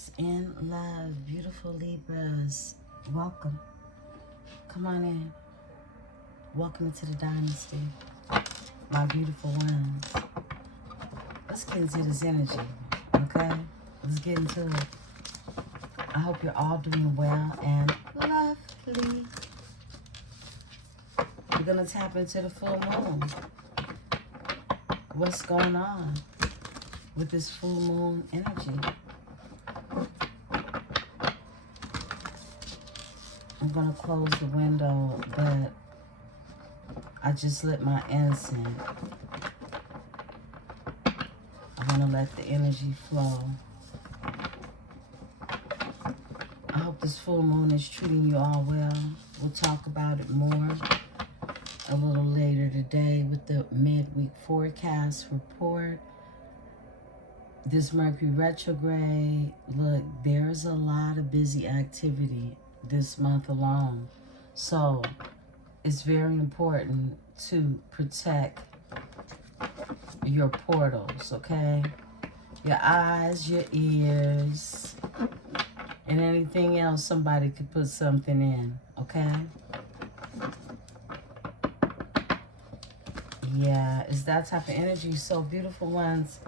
Peace and love, beautiful Libras. Welcome. Come on in. Welcome into the dynasty, my beautiful ones. Let's get into this energy, okay? Let's get into it. I hope you're all doing well and lovely. We're going to tap into the full moon. What's going on with this full moon energy? I'm going to close the window, but I just lit my incense. I'm going to let the energy flow. I hope this full moon is treating you all well. We'll talk about it more a little later today with the midweek forecast report. This Mercury retrograde, look, there's a lot of busy activity this month alone. So it's very important to protect your portals, okay? Your eyes, your ears, and anything else somebody could put something in, okay? Yeah, it's that type of energy. So beautiful ones,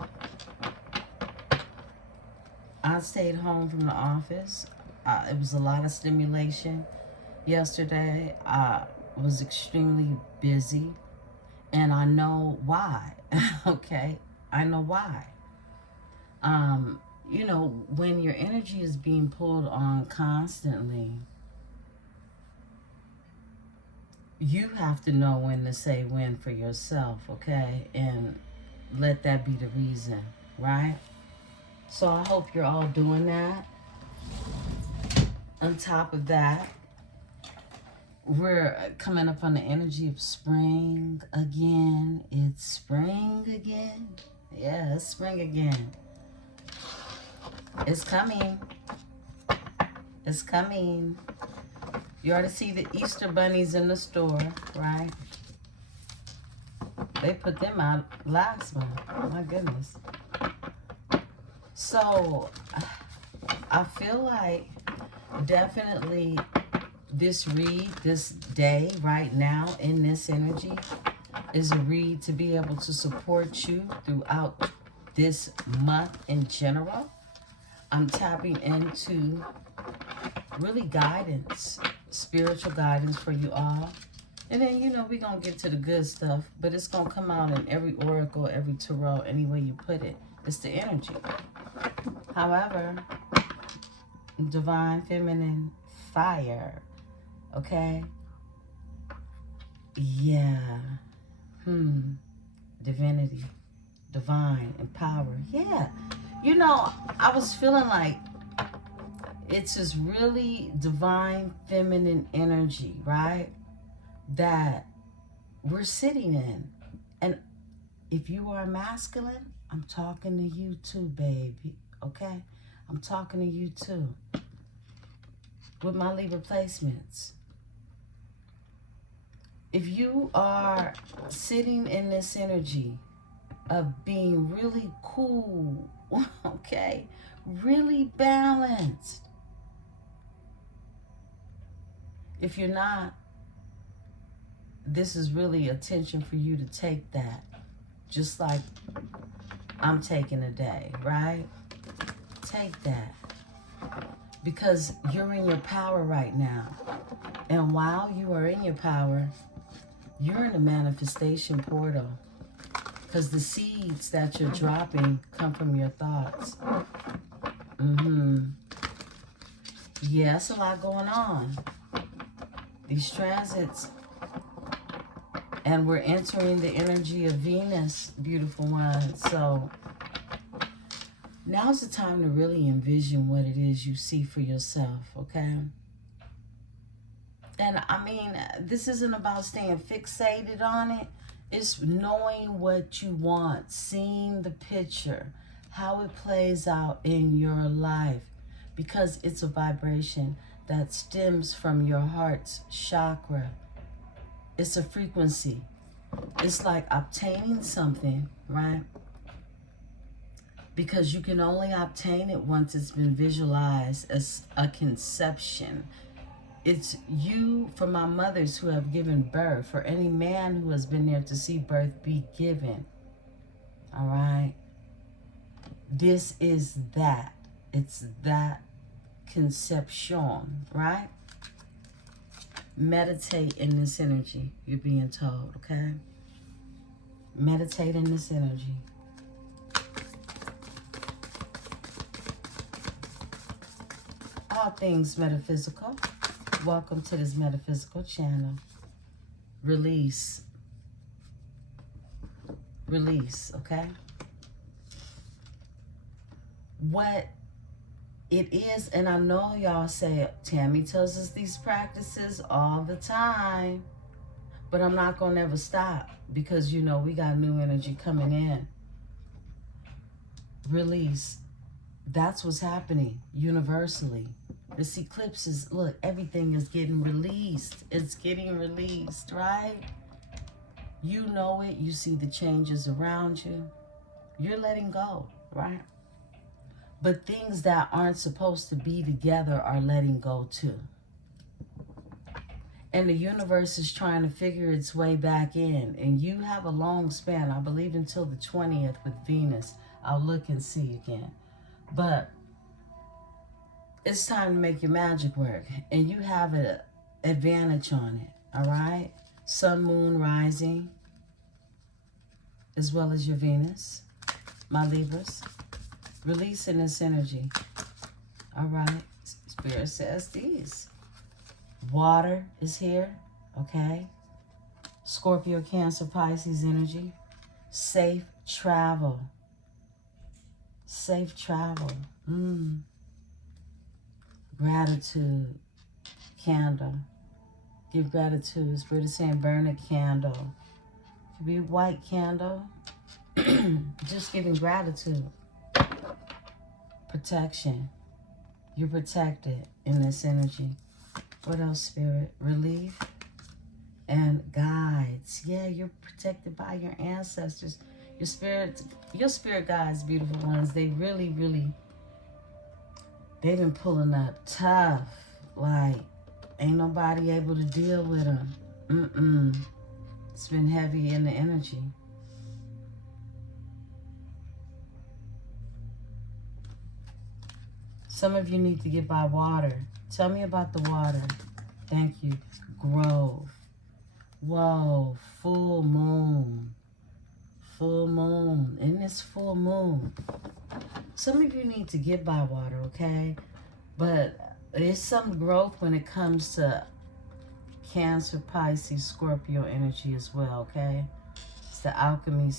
I stayed home from the office. It was a lot of stimulation yesterday. I was extremely busy, and I know why. Okay, I know why. You know, when your energy is being pulled on constantly, you have to know when to say when for yourself, okay? And let that be the reason, right? So I hope you're all doing that. On top of that, we're coming up on the energy of spring again. It's spring again. Yeah, it's spring again. It's coming. It's coming. You already see the Easter bunnies in the store, right? They put them out last month. Oh my goodness. So I feel like definitely this read, this day, right now, in this energy, is a read to be able to support you throughout this month in general. I'm tapping into really guidance, spiritual guidance for you all. And then, you know, we're going to get to the good stuff, but it's going to come out in every oracle, every tarot, any way you put it. It's the energy. However, divine feminine fire, okay? Yeah. Divinity, divine, and power. Yeah. You know, I was feeling like it's this really divine feminine energy, right? That we're sitting in. And if you are masculine, I'm talking to you too, baby. Okay? I'm talking to you too. With my Libra placements. If you are sitting in this energy of being really cool, okay, really balanced. If you're not, this is really attention for you to take that. Just like I'm taking a day, right? Take that. Because you're in your power right now. And while you are in your power, you're in a manifestation portal. Because the seeds that you're dropping come from your thoughts. Yeah, that's a lot going on. These transits. And we're entering the energy of Venus, beautiful one. So now's the time to really envision what it is you see for yourself, okay? And I mean, this isn't about staying fixated on it. It's knowing what you want, seeing the picture, how it plays out in your life, because it's a vibration that stems from your heart's chakra. It's a frequency. It's like obtaining something, right? because you can only obtain it once it's been visualized as a conception. It's you, for my mothers who have given birth, for any man who has been there to see birth be given. All right? This is that. It's that conception, right? Meditate in this energy, you're being told, okay? Meditate in this energy. All things metaphysical. Welcome to this metaphysical channel. Release. Release, okay? What it is, and I know y'all say, Tammy tells us these practices all the time, but I'm not going to ever stop because, you know, we got new energy coming in. Release. That's what's happening universally. This eclipse is, look, everything is getting released. It's getting released, right? You know it. You see the changes around you. You're letting go, right? But things that aren't supposed to be together are letting go too. And the universe is trying to figure its way back in. And you have a long span, I believe until the 20th with Venus. I'll look and see again. But it's time to make your magic work. And you have an advantage on it, all right? Sun, moon, rising, as well as your Venus, my Libras. Releasing this energy. All right. Spirit says these. Water is here, okay? Scorpio, Cancer, Pisces energy. Safe travel. Safe travel. Gratitude. Candle. Give gratitude. Spirit is saying burn a candle. Could be a white candle. Just giving gratitude. Protection. You're protected in this energy. What else, Spirit? Relief and guides. Yeah, you're protected by your ancestors. Your spirit guides, beautiful ones. They really, they've been pulling up tough. Like, ain't nobody able to deal with them. It's been heavy in the energy. Some of you need to get by water. Tell me about the water. Thank you. Grove. Whoa, full moon. Full moon. In this full moon. Some of you need to get by water, okay? But there's some growth when it comes to Cancer, Pisces, Scorpio energy as well, okay? It's the alchemy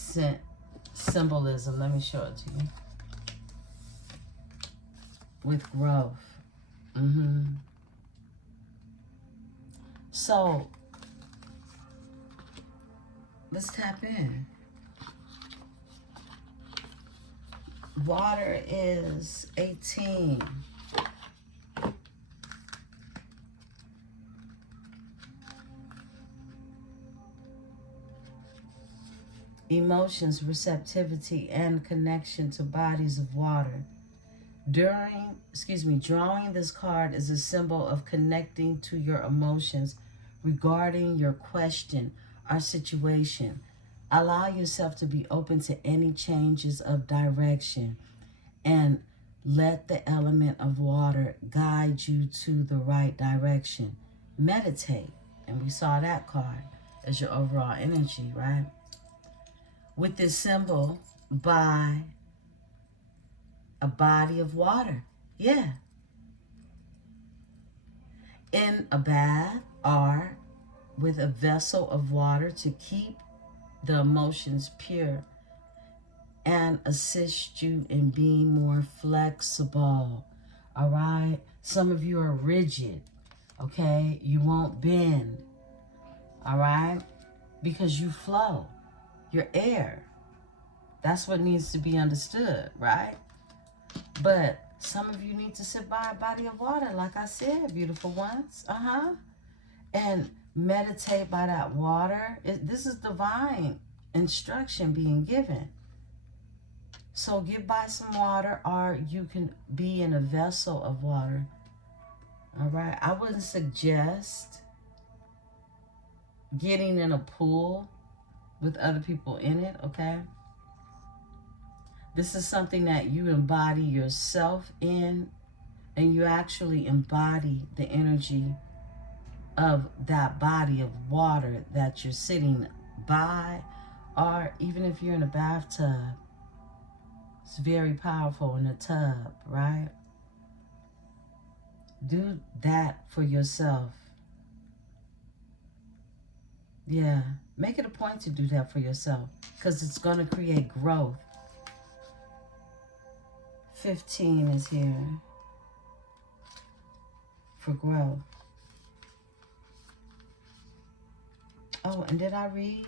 symbolism. Let me show it to you. With growth. So, let's tap in. Water is 18. Emotions, receptivity, and connection to bodies of water. Drawing this card is a symbol of connecting to your emotions regarding your question or situation. Allow yourself to be open to any changes of direction and let the element of water guide you to the right direction. Meditate, and we saw that card as your overall energy, right? With this symbol by a body of water. Yeah. In a bath or with a vessel of water to keep the emotions pure and assist you in being more flexible. All right? Some of you are rigid. Okay? You won't bend. All right? Because you flow. You're air. That's what needs to be understood, right? But some of you need to sit by a body of water, like I said, beautiful ones. And meditate by that water. This is divine instruction being given. So get by some water, or you can be in a vessel of water. All right. I wouldn't suggest getting in a pool with other people in it, okay? This is something that you embody yourself in, and you actually embody the energy of that body of water that you're sitting by, or even if you're in a bathtub. It's very powerful in a tub, right? Do that for yourself. Yeah, make it a point to do that for yourself, because it's going to create growth. 15 is here for growth. Oh, and did I read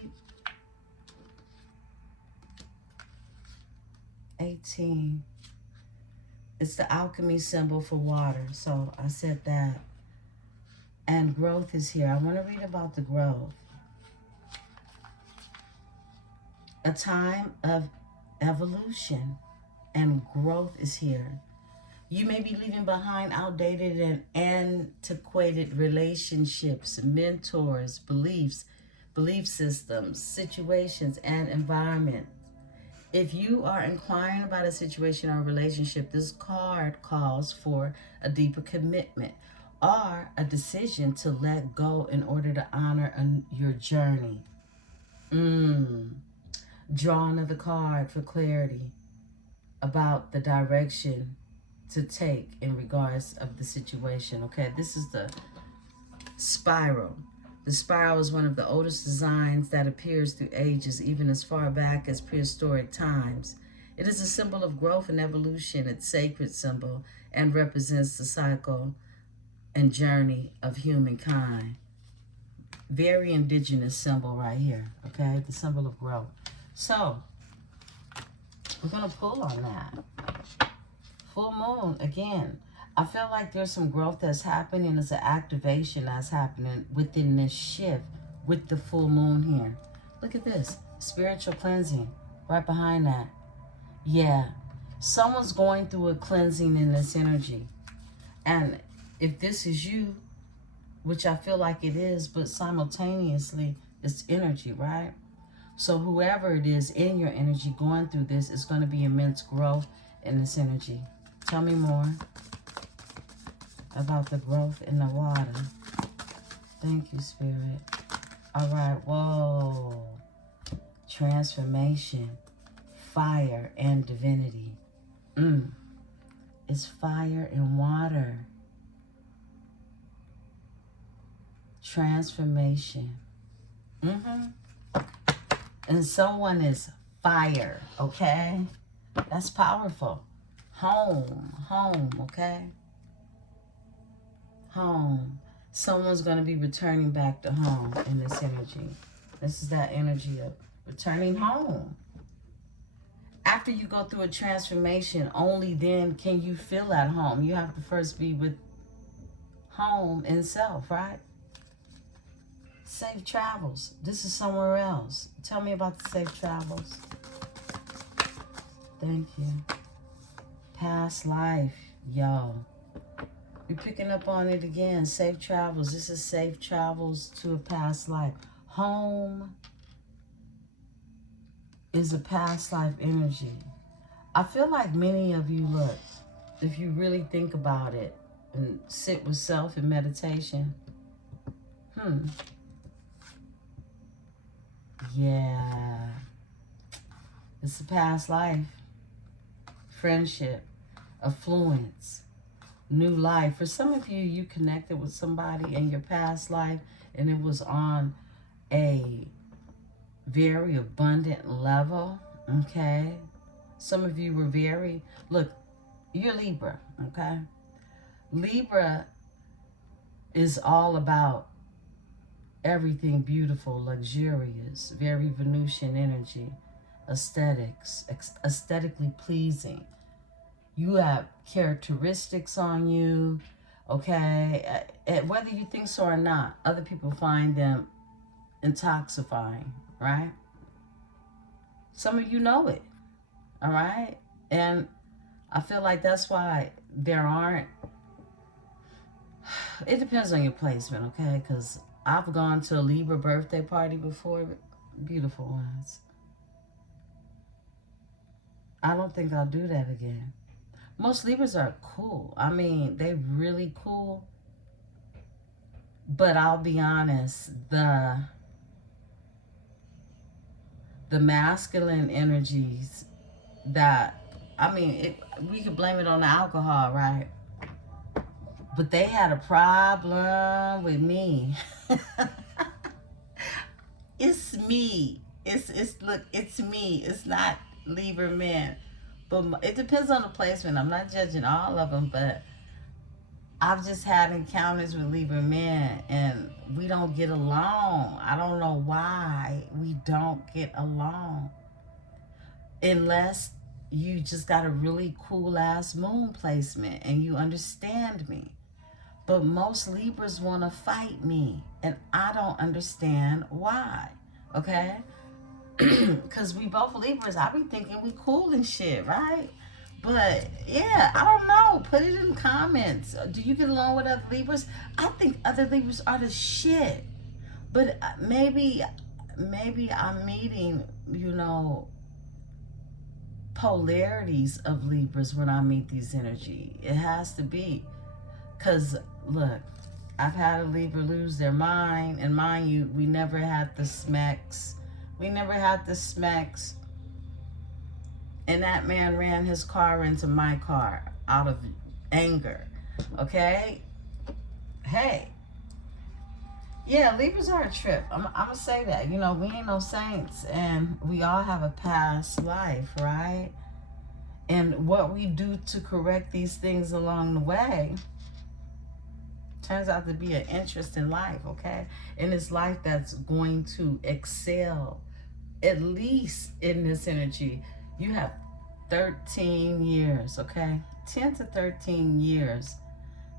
18? It's the alchemy symbol for water, so I said that. And growth is here. I want to read about the growth. A time of evolution and growth is here. You may be leaving behind outdated and antiquated relationships, mentors, beliefs, belief systems, situations, and environments. If you are inquiring about a situation or a relationship, this card calls for a deeper commitment or a decision to let go in order to honor your journey. Draw another card for clarity about the direction to take in regards of the situation. Okay, this is the spiral. The spiral is one of the oldest designs that appears through ages, even as far back as prehistoric times. It is a symbol of growth and evolution. It's a sacred symbol and represents the cycle and journey of humankind. Very indigenous symbol right here, okay? The symbol of growth. So, we're going to pull on that. Full moon, again. I feel like there's some growth that's happening. There's an activation that's happening within this shift with the full moon here. Look at this. Spiritual cleansing right behind that. Yeah. Someone's going through a cleansing in this energy. And if this is you, which I feel like it is, but simultaneously it's energy, right? So whoever it is in your energy going through this is going to be immense growth in this energy. Tell me more about the growth in the water. Thank you, Spirit. All right. Whoa. Transformation. Fire and divinity. It's fire and water. Transformation. And someone is fire, okay? That's powerful. Home, okay? Home. Someone's going to be returning back to home in this energy. This is that energy of returning home. After you go through a transformation, only then can you feel at home. You have to first be with home in self, right? Safe travels. This is somewhere else. Tell me about the safe travels. Thank you. Past life, yo. We're picking up on it again. Safe travels. This is safe travels to a past life. Home is a past life energy. I feel like many of you, look, if you really think about it and sit with self in meditation, yeah, it's a past life. Friendship, affluence, new life. For some of you, you connected with somebody in your past life and it was on a very abundant level, okay? Some of you were very, look, you're Libra, okay? Libra is all about everything beautiful, luxurious, very Venusian energy, aesthetics, aesthetically pleasing. You have characteristics on you, okay? Whether you think so or not, other people find them intoxifying, right? Some of you know it, All right? And I feel like that's why there aren't, it depends on your placement, okay? Because I've gone to a Libra birthday party before. Beautiful ones. I don't think I'll do that again. Most Libras are cool. I mean, they really cool. But I'll be honest, the masculine energies that, I mean, we could blame it on the alcohol, right? But they had a problem with me. It's me. Look, it's me. It's not Libra men. But it depends on the placement. I'm not judging all of them, but I've just had encounters with Libra men and we don't get along. I don't know why we don't get along. Unless you just got a really cool ass moon placement and you understand me. But most Libras want to fight me and I don't understand why. Okay? Because we both Libras, I be thinking we cool and shit, right? But yeah, I don't know. Put it in the comments. Do you get along with other Libras? I think other Libras are the shit. But maybe I'm meeting, you know, polarities of Libras when I meet these energy. It has to be. Because look, I've had a Libra lose their mind. And mind you, we never had the smacks. We never had the smacks. And that man ran his car into my car out of anger. Okay? Hey. Yeah, Libras are a trip. I'm going to say that. You know, we ain't no saints. And we all have a past life, right? And what we do to correct these things along the way turns out to be an interesting life, okay? And it's life that's going to excel, at least in this energy. You have 13 years, okay? 10 to 13 years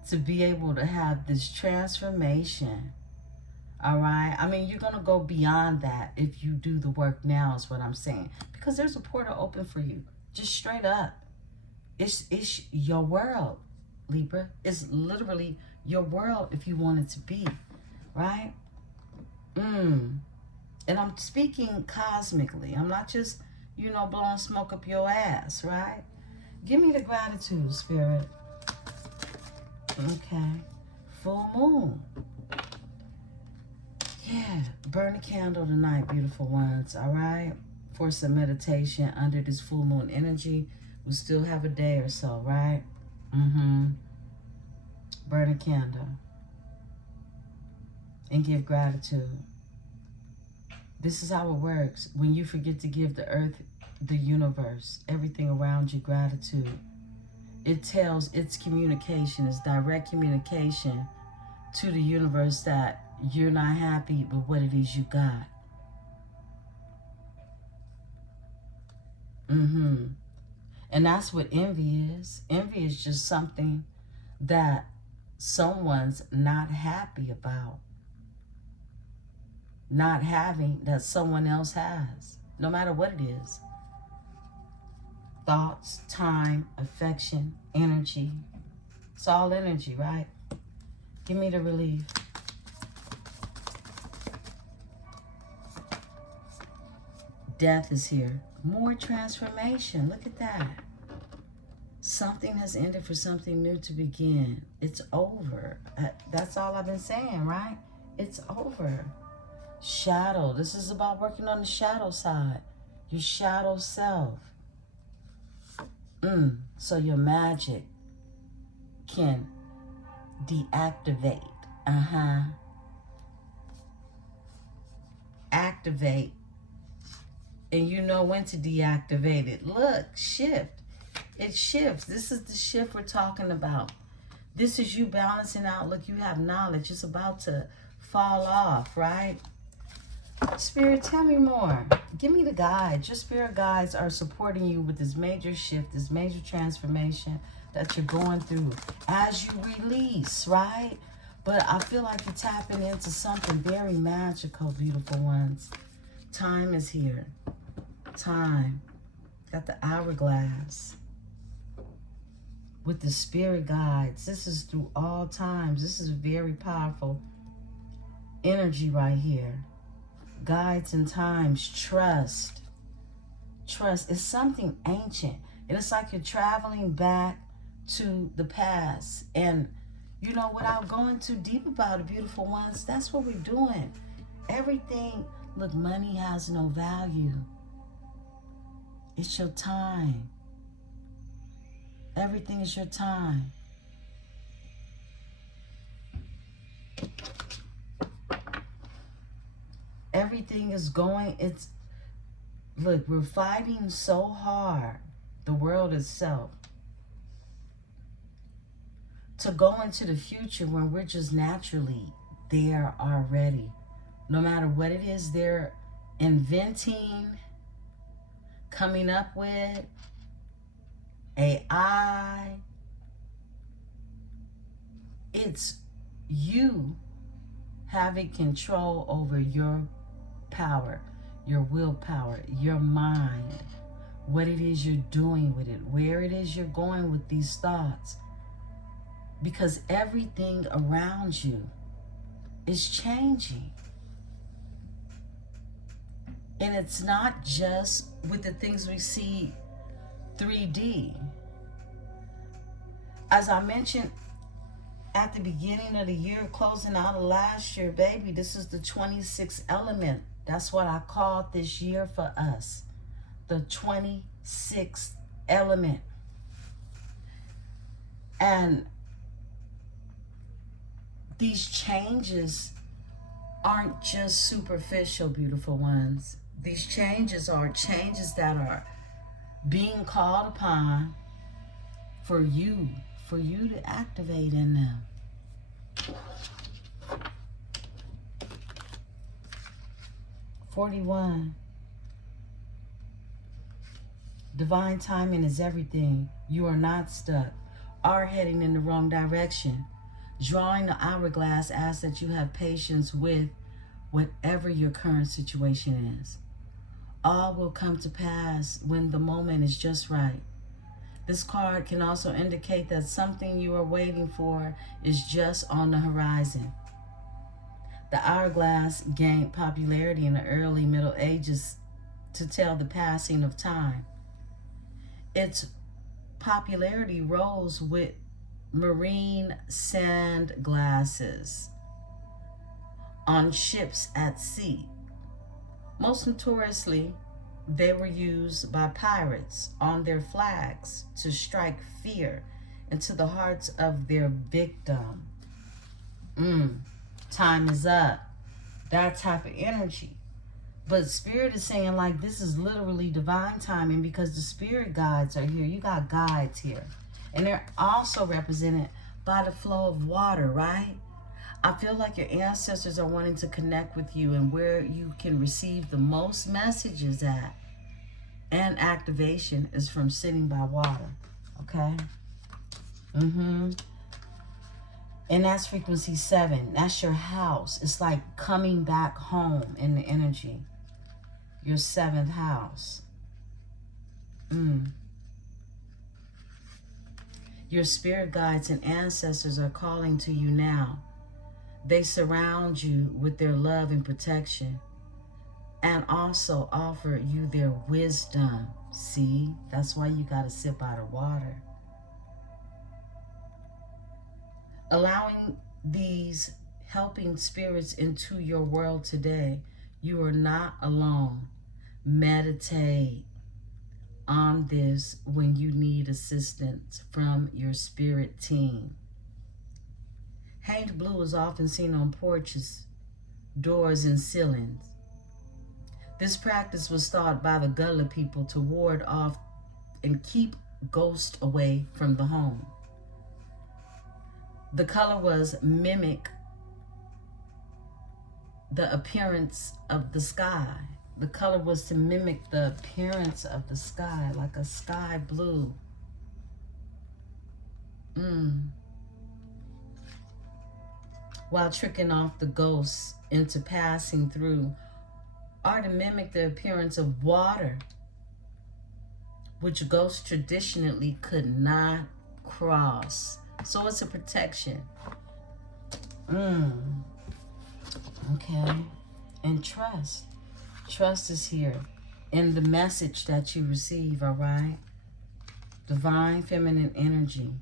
to be able to have this transformation, all right? I mean, you're going to go beyond that if you do the work now is what I'm saying. Because there's a portal open for you. Just straight up. It's your world, Libra. It's literally your world if you want it to be, right? And I'm speaking cosmically. I'm not just, you know, blowing smoke up your ass, right? Give me the gratitude, Spirit. Okay. Full moon. Yeah. Burn a candle tonight, beautiful ones, all right? For some meditation under this full moon energy. We still have a day or so, right? Burn a candle. And give gratitude. This is how it works. When you forget to give the earth, the universe, everything around you gratitude, it tells its communication, its direct communication to the universe that you're not happy with what it is you got. And that's what envy is. Envy is just something that someone's not happy about. Not having that someone else has, no matter what it is. Thoughts, time, affection, energy. It's all energy, right? Give me the relief. Death is here. More transformation. Look at that. Something has ended for something new to begin. It's over. That's all I've been saying, right? It's over. Shadow. This is about working on the shadow side. Your shadow self. So your magic can deactivate. Activate. And you know when to deactivate it. Look, shift. It shifts. This is the shift we're talking about. This is you balancing out. Look, you have knowledge. It's about to fall off, right? Spirit, tell me more. Give me the guides. Your spirit guides are supporting you with this major shift, this major transformation that you're going through as you release, right? But I feel like you're tapping into something very magical, beautiful ones. Time is here. Time. Got the hourglass with the spirit guides. This is through all times. This is very powerful energy right here. Guides and times. Trust. Trust is something ancient. And it's like you're traveling back to the past. And, you know, without going too deep about it, beautiful ones, that's what we're doing. Everything, look, money has no value. It's your time. Everything is your time. Everything is going, it's, look, we're fighting so hard, the world itself, to go into the future when we're just naturally there already. No matter what it is they're inventing, coming up with, AI, it's you having control over your power, your willpower, your mind, what it is you're doing with it, where it is you're going with these thoughts. Because everything around you is changing. And it's not just with the things we see 3D. As I mentioned at the beginning of the year, closing out of last year, baby, this is the 26th element. That's what I called this year for us. The 26th element. And these changes aren't just superficial, beautiful ones. These changes are changes that are being called upon for you to activate in them. "41. Divine timing is everything. You are not stuck, are heading in the wrong direction. Drawing the hourglass asks that you have patience with whatever your current situation is. All will come to pass when the moment is just right. This card can also indicate that something you are waiting for is just on the horizon. The hourglass gained popularity in the early Middle Ages to tell the passing of time. Its popularity rose with marine sand glasses on ships at sea. Most notoriously, they were used by pirates on their flags to strike fear into the hearts of their victim. Time is up. That type of energy. But Spirit is saying, like, this is literally divine timing because the spirit guides are here. You got guides here. And they're also represented by the flow of water, right? I feel like your ancestors are wanting to connect with you, and where you can receive the most messages at and activation is from sitting by water, okay? And that's frequency 7. That's your house. It's like coming back home in the energy. Your 7th house. Your spirit guides and ancestors are calling to you now. They surround you with their love and protection and also offer you their wisdom. See, that's why you got to sit by the water. Allowing these helping spirits into your world today. You are not alone. Meditate on this when you need assistance from your spirit team. Hanged blue is often seen on porches, doors, and ceilings. This practice was thought by the Gullah people to ward off and keep ghosts away from the home. The color was mimic the appearance of the sky. The color was to mimic the appearance of the sky, like a sky blue. While tricking off the ghosts into passing through, or to mimic the appearance of water which ghosts traditionally could not cross. So it's a protection. Okay. And trust. Trust is here in the message that you receive, all right? Divine feminine energy.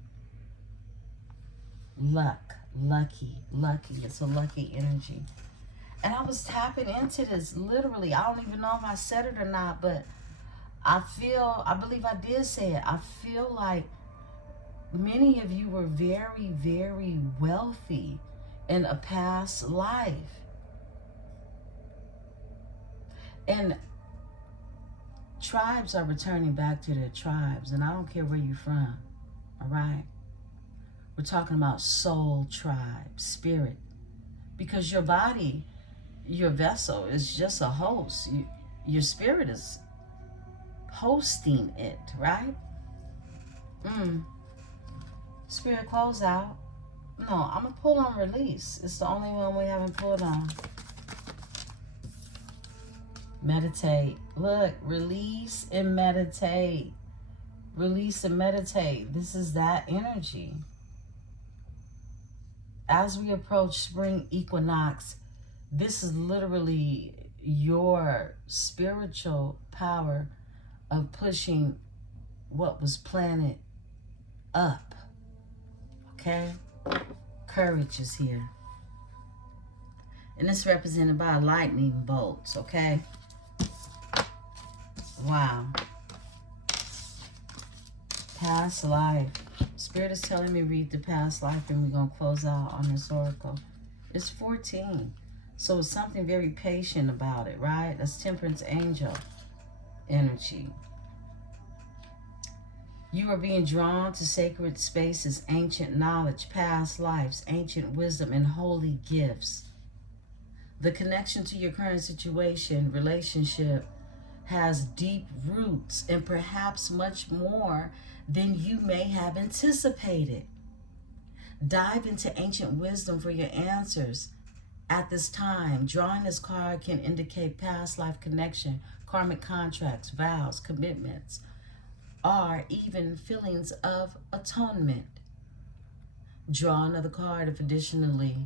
Luck. Lucky. Lucky. It's a lucky energy. And I was tapping into this literally. I don't even know if I said it or not, but I believe I did say it. I feel like many of you were very, very wealthy in a past life. And tribes are returning back to their tribes. And I don't care where you're from, all right? We're talking about soul tribe, spirit. Because your body, your vessel is just a host. Your spirit is hosting it, right? Spirit close out. No, I'm going to pull on release. It's the only one we haven't pulled on. Meditate. Look, release and meditate. Release and meditate. This is that energy. As we approach spring equinox, this is literally your spiritual power of pushing what was planted up. Okay? Courage is here. And it's represented by lightning bolts, okay? Wow. Past life. Spirit is telling me read the past life, and we're going to close out on this oracle. It's 14. So it's something very patient about it, right? That's Temperance Angel energy. You are being drawn to sacred spaces, ancient knowledge, past lives, ancient wisdom, and holy gifts. The connection to your current situation, relationship, has deep roots and perhaps much more than you may have anticipated. Dive into ancient wisdom for your answers at this time. Drawing this card can indicate past life connection, karmic contracts, vows, commitments, or even feelings of atonement. Draw another card if additionally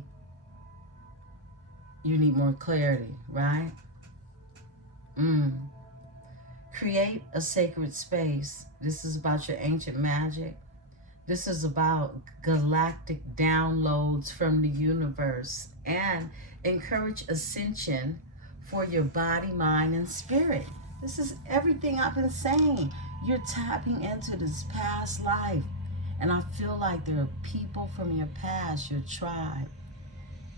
you need more clarity, right? Create a sacred space. This is about your ancient magic. This is about galactic downloads from the universe. And encourage ascension for your body, mind, and spirit. This is everything I've been saying. You're tapping into this past life. And I feel like there are people from your past, your tribe.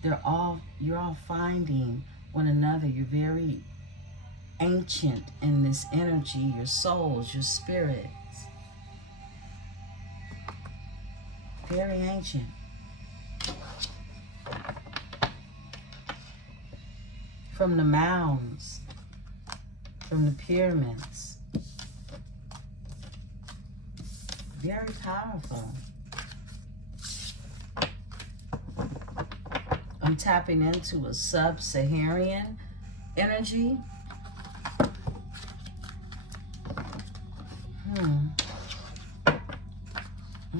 You're all finding one another. You're very ancient in this energy, your souls, your spirits. Very ancient. From the mounds, from the pyramids. Very powerful. I'm tapping into a sub-Saharan energy.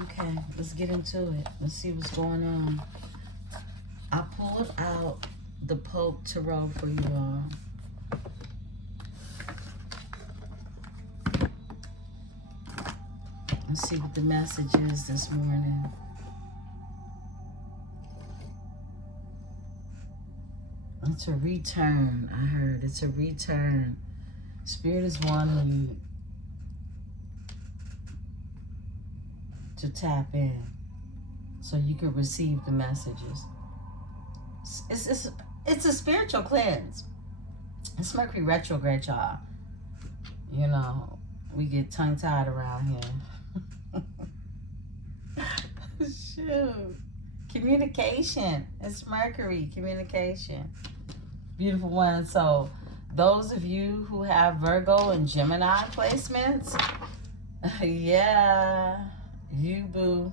Okay, let's get into it. Let's see what's going on. I pulled out the Pope Tarot for you all. Let's see what the message is this morning. It's a return, I heard. It's a return. Spirit is wanting you to tap in so you can receive the messages. It's a spiritual cleanse. It's Mercury retrograde, y'all. You know, we get tongue-tied around here. Shoot. Communication. It's Mercury, communication. Beautiful one. So those of you who have Virgo and Gemini placements, yeah, you boo.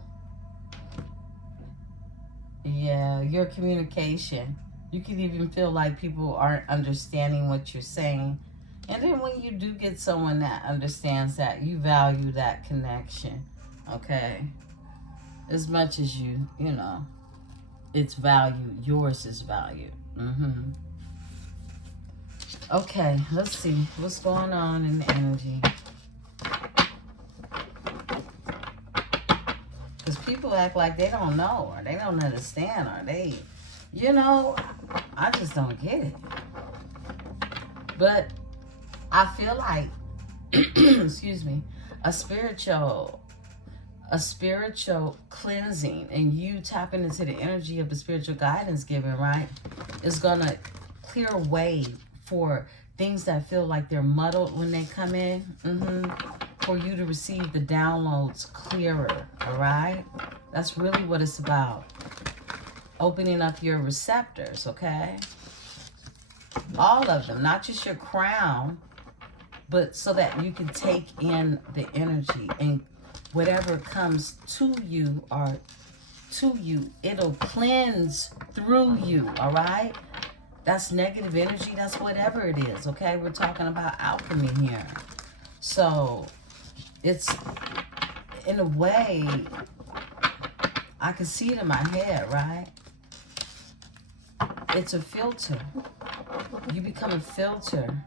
Yeah, your communication. You can even feel like people aren't understanding what you're saying. And then when you do get someone that understands that, you value that connection, okay? As much as you know, it's value, yours is value. Okay, let's see what's going on in the energy. Because people act like they don't know or they don't understand or they, I just don't get it. But I feel like, excuse me, a spiritual cleansing and you tapping into the energy of the spiritual guidance given, right, is going to clear way for things that feel like they're muddled when they come in, for you to receive the downloads clearer, all right? That's really what it's about. Opening up your receptors, okay? All of them, not just your crown, but so that you can take in the energy and whatever comes to you or to you, it'll cleanse through you, all right? That's negative energy, that's whatever it is, okay? We're talking about alchemy here. So it's, in a way, I can see it in my head, right? It's a filter. You become a filter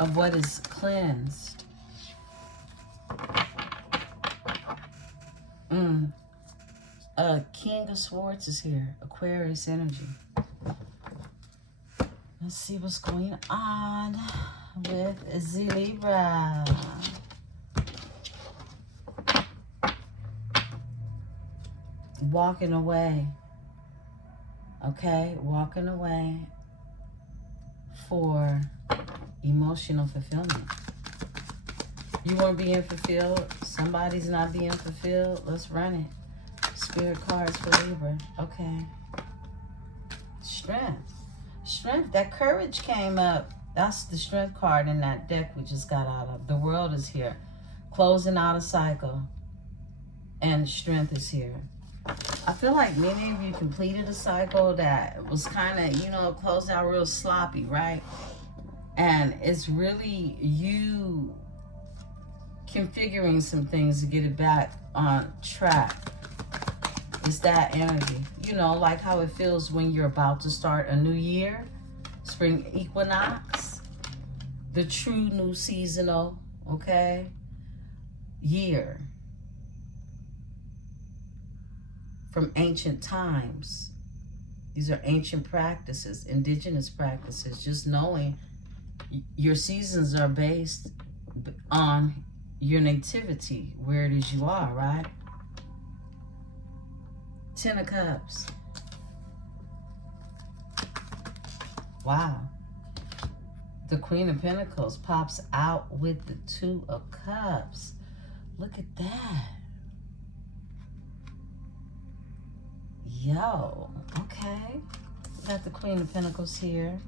of what is cleansed. King of Swords is here. Aquarius energy. Let's see what's going on with the Libra. Walking away. Okay, walking away for emotional fulfillment. You want to be fulfilled? Somebody's not being fulfilled. Let's run it. Spirit cards for Libra. Okay. Strength. Strength. That courage came up. That's the strength card in that deck we just got out of. The world is here. Closing out a cycle. And strength is here. I feel like many of you completed a cycle that was kind of, closed out real sloppy, right? And it's really you configuring some things to get it back on track. It's that energy. Like how it feels when you're about to start a new year, spring equinox, the true new seasonal, okay, year. From ancient times. These are ancient practices, indigenous practices. Just knowing your seasons are based on your nativity, where it is you are, right? 10 of Cups. Wow. The Queen of Pentacles pops out with the 2 of Cups. Look at that. Yo, okay. Got the Queen of Pentacles here.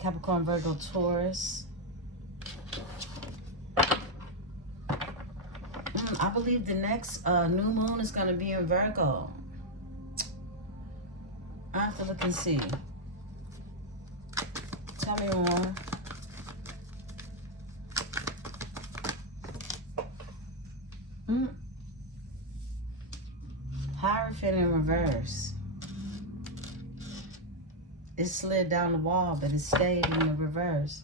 Capricorn, Virgo, Taurus. I believe the next new moon is going to be in Virgo. I have to look and see. Tell me more. Hierophant in reverse. It slid down the wall, but it stayed in the reverse.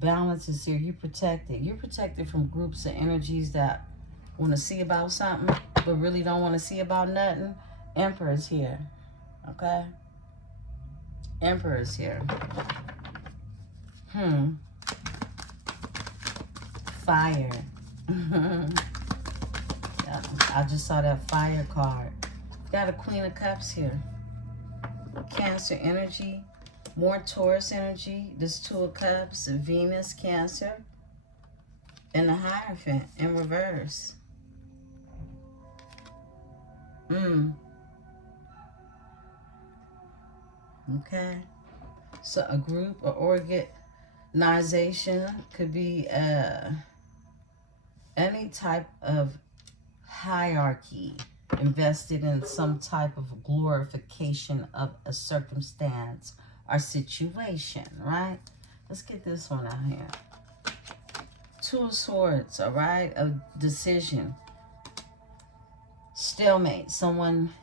Balance is here. You're protected. You're protected from groups of energies that want to see about something, but really don't want to see about nothing. Emperor's here. Okay? Emperor's here. Fire. I just saw that fire card. Got a Queen of Cups here. Cancer energy. More Taurus energy. This 2 of Cups. Venus, Cancer. And the Hierophant in reverse. Okay. So a group or organization could be any type of hierarchy invested in some type of glorification of a circumstance or situation, right? Let's get this one out here. Two of Swords, all right? A decision. Stalemate. Someone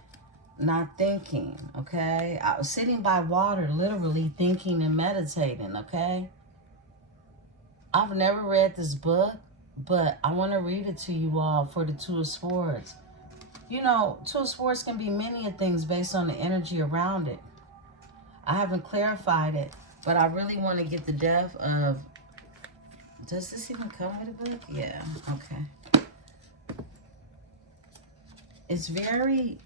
not thinking, okay? I was sitting by water, literally thinking and meditating, okay? I've never read this book, but I want to read it to you all for the Two of Swords. You know, Two of Swords can be many of things based on the energy around it. I haven't clarified it, but I really want to get the depth of, does this even come with a book? Yeah, okay. It's very,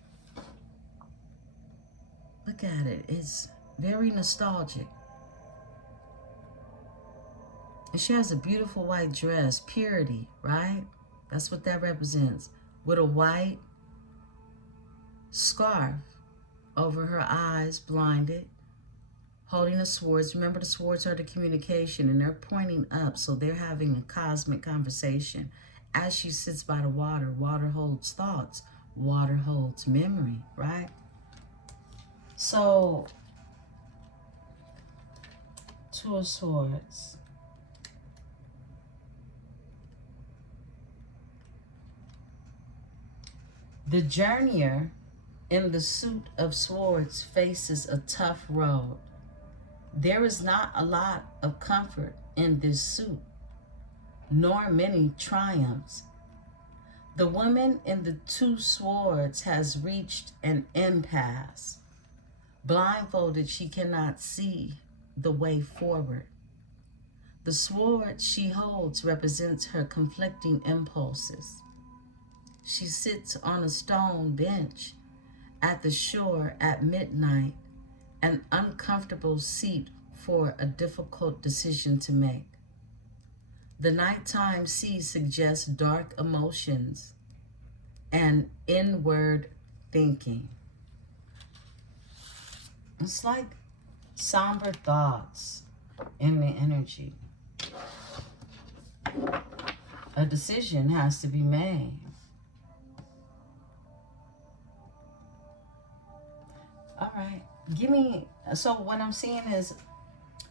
look at it, it's very nostalgic. And she has a beautiful white dress, purity, right? That's what that represents. With a white scarf over her eyes, blinded, holding the swords. Remember, the swords are the communication, and they're pointing up, so they're having a cosmic conversation. As she sits by the water, water holds thoughts, water holds memory, right? So, Two of Swords. The journeyer in the suit of swords faces a tough road. There is not a lot of comfort in this suit, nor many triumphs. The woman in the two swords has reached an impasse. Blindfolded, she cannot see the way forward. The sword she holds represents her conflicting impulses. She sits on a stone bench at the shore at midnight, an uncomfortable seat for a difficult decision to make. The nighttime sea suggests dark emotions and inward thinking. It's like somber thoughts in the energy. A decision has to be made. All right, give me, so what I'm seeing is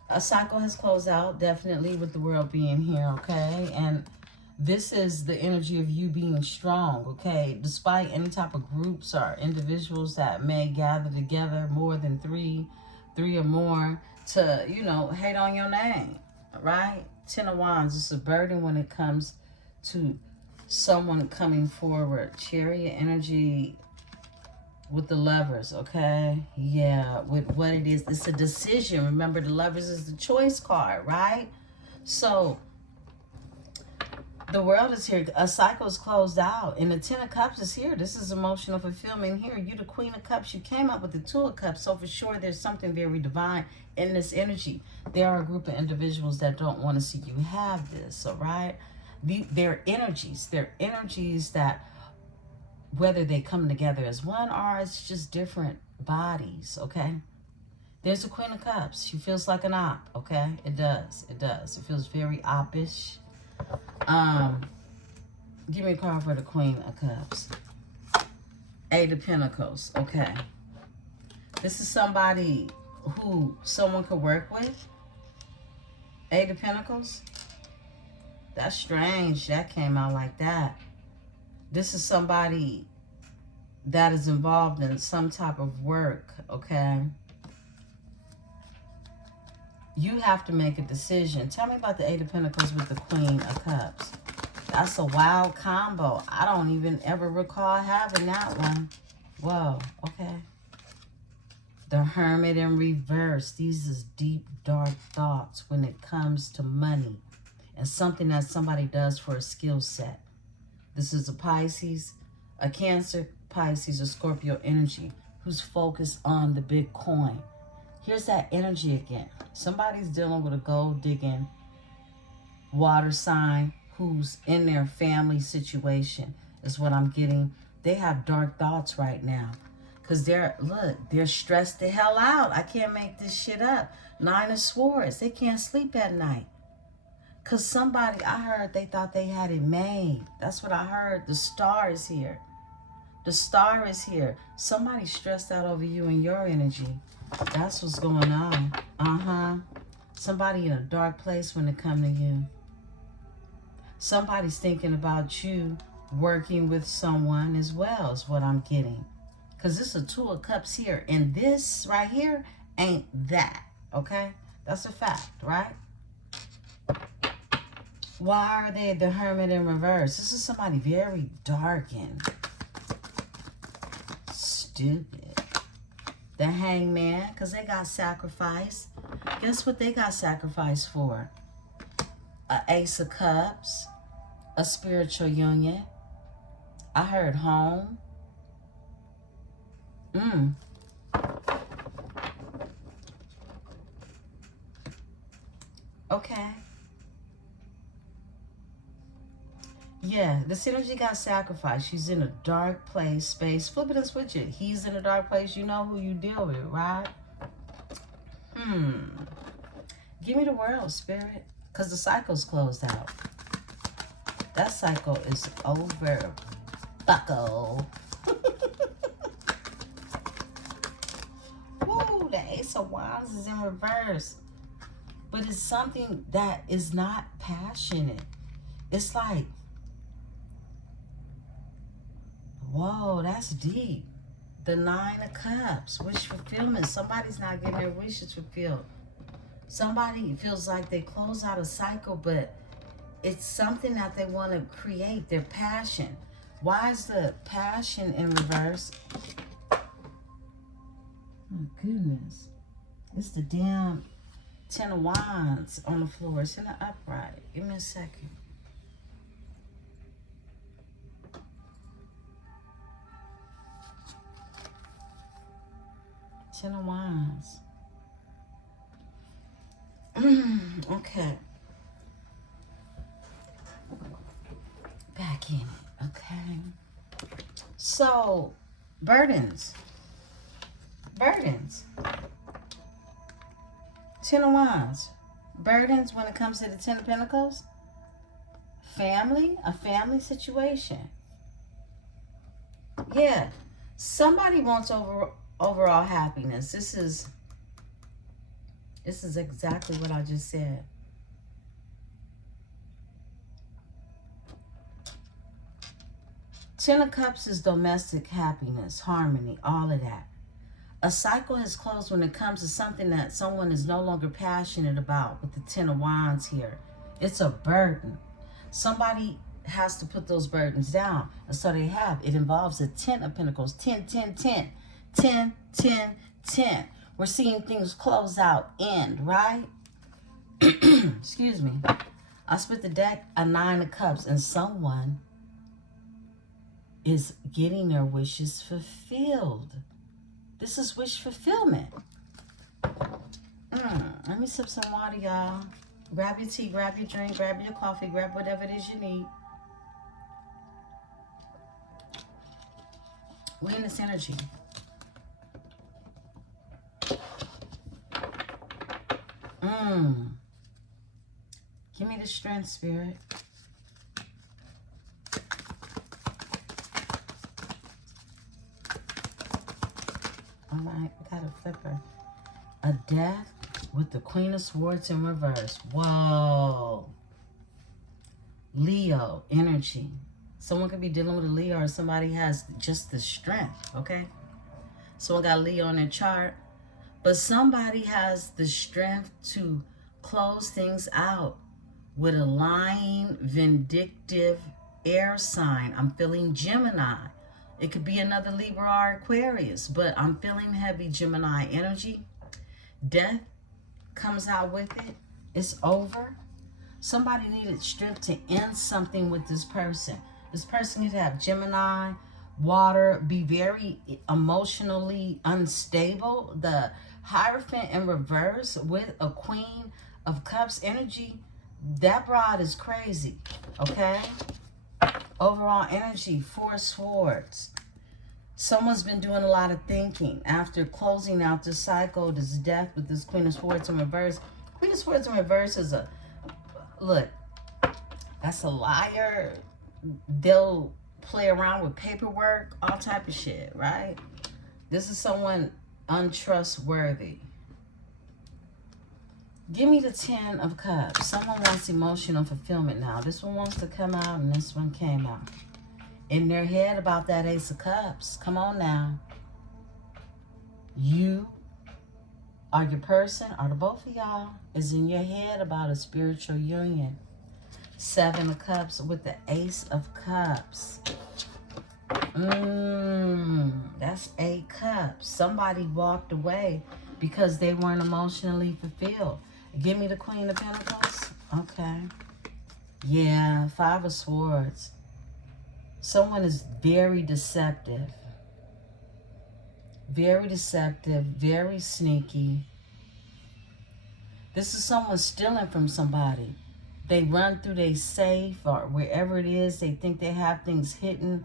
a cycle has closed out, definitely, with the world being here, okay? And this is the energy of you being strong, okay? Despite any type of groups or individuals that may gather together, more than three or more, to, you know, hate on your name, right? Ten of Wands, it's a burden when it comes to someone coming forward. Chariot energy with the Lovers, okay? Yeah, with what it is, it's a decision. Remember, the Lovers is the choice card, right? So the world is here. A cycle is closed out, and the Ten of Cups is here. This is emotional fulfillment here. You the Queen of Cups. You came up with the Two of Cups, so for sure there's something very divine in this energy. There are a group of individuals that don't want to see you have this, all right? They're energies that, whether they come together as one or it's just different bodies, okay? There's the Queen of Cups. She feels like an op, okay? It does. It feels very oppish. Give me a card for the Queen of Cups. Eight of Pentacles, okay. This is somebody who someone could work with. Eight of Pentacles. That's strange. That came out like that. This is somebody that is involved in some type of work, okay? You have to make a decision. Tell me about the Eight of Pentacles with the Queen of Cups. That's a wild combo. I don't even ever recall having that one. Whoa, okay. The Hermit in reverse. These is deep, dark thoughts when it comes to money and something that somebody does for a skill set. This is a Pisces, a Cancer, Pisces, or Scorpio energy who's focused on the big coin. Here's that energy again. Somebody's dealing with a gold-digging water sign who's in their family situation is what I'm getting. They have dark thoughts right now because they're stressed the hell out. I can't make this shit up. Nine of Swords. They can't sleep at night. Because somebody, I heard they thought they had it made. That's what I heard. The Star is here. The Star is here. Somebody's stressed out over you and your energy. That's what's going on. Somebody in a dark place when it comes to you. Somebody's thinking about you working with someone as well is what I'm getting. Because this is a Two of Cups here. And this right here ain't that. Okay? That's a fact, right? Why are they the Hermit in reverse? This is somebody very dark and stupid. The Hangman, because they got sacrificed. Guess what they got sacrificed for? An Ace of Cups. A spiritual union. I heard home. Okay. Yeah, the synergy got sacrificed. She's in a dark place, space. Flip it and switch it. He's in a dark place. You know who you deal with, right? Give me the world, Spirit. Because the cycle's closed out. That cycle is over. Bucko. Woo, the Ace of Wands is in reverse. But it's something that is not passionate. It's like, whoa, that's deep. The Nine of Cups, wish fulfillment. Somebody's not getting their wishes fulfilled. Somebody feels like they close out a cycle, but it's something that they want to create, their passion. Why is the passion in reverse? Oh, goodness. It's the damn Ten of Wands on the floor. It's in the upright. Give me a second. Ten of Wands. Okay. Back in it. Okay. So, burdens. Burdens. Ten of Wands. Burdens when it comes to the Ten of Pentacles. Family. A family situation. Yeah. Somebody wants overall happiness. This is exactly what I just said. Ten of Cups is domestic happiness, harmony, all of that. A cycle has closed when it comes to something that someone is no longer passionate about with the Ten of Wands here. It's a burden. Somebody has to put those burdens down. And so they have. It involves the Ten of Pentacles. 10, 10, 10. 10, 10, 10. We're seeing things close out, end, right? Excuse me. I split the deck, a Nine of Cups, and someone is getting their wishes fulfilled. This is wish fulfillment. Let me sip some water, y'all. Grab your tea, grab your drink, grab your coffee, grab whatever it is you need. We're in this energy. Give me the strength, Spirit. All right, we got a flipper. A death with the Queen of Swords in reverse. Whoa. Leo energy. Someone could be dealing with a Leo, or somebody has just the strength, okay? Someone got Leo in their chart. But somebody has the strength to close things out with a lying, vindictive air sign. I'm feeling Gemini. It could be another Libra or Aquarius, but I'm feeling heavy Gemini energy. Death comes out with it. It's over. Somebody needed strength to end something with this person. This person needs to have Gemini, water, be very emotionally unstable. The Hierophant in reverse with a Queen of Cups energy. That broad is crazy, okay? Overall energy, Four of Swords. Someone's been doing a lot of thinking after closing out this cycle, this death with this Queen of Swords in reverse. Queen of Swords in reverse is a, look, that's a liar. They'll play around with paperwork, all type of shit, right? This is someone untrustworthy. Give me the 10 of Cups. Someone wants emotional fulfillment now. This one wants to come out and this one came out. In their head about that Ace of Cups. Come on now. You or your person, or the both of y'all, is in your head about a spiritual union. 7 of Cups with the Ace of Cups. That's 8 Cups. Somebody walked away because they weren't emotionally fulfilled. Give me the Queen of Pentacles. Okay. Yeah, 5 of Swords. Someone is very deceptive. Very deceptive, very sneaky. This is someone stealing from somebody. They run through their safe or wherever it is. They think they have things hidden.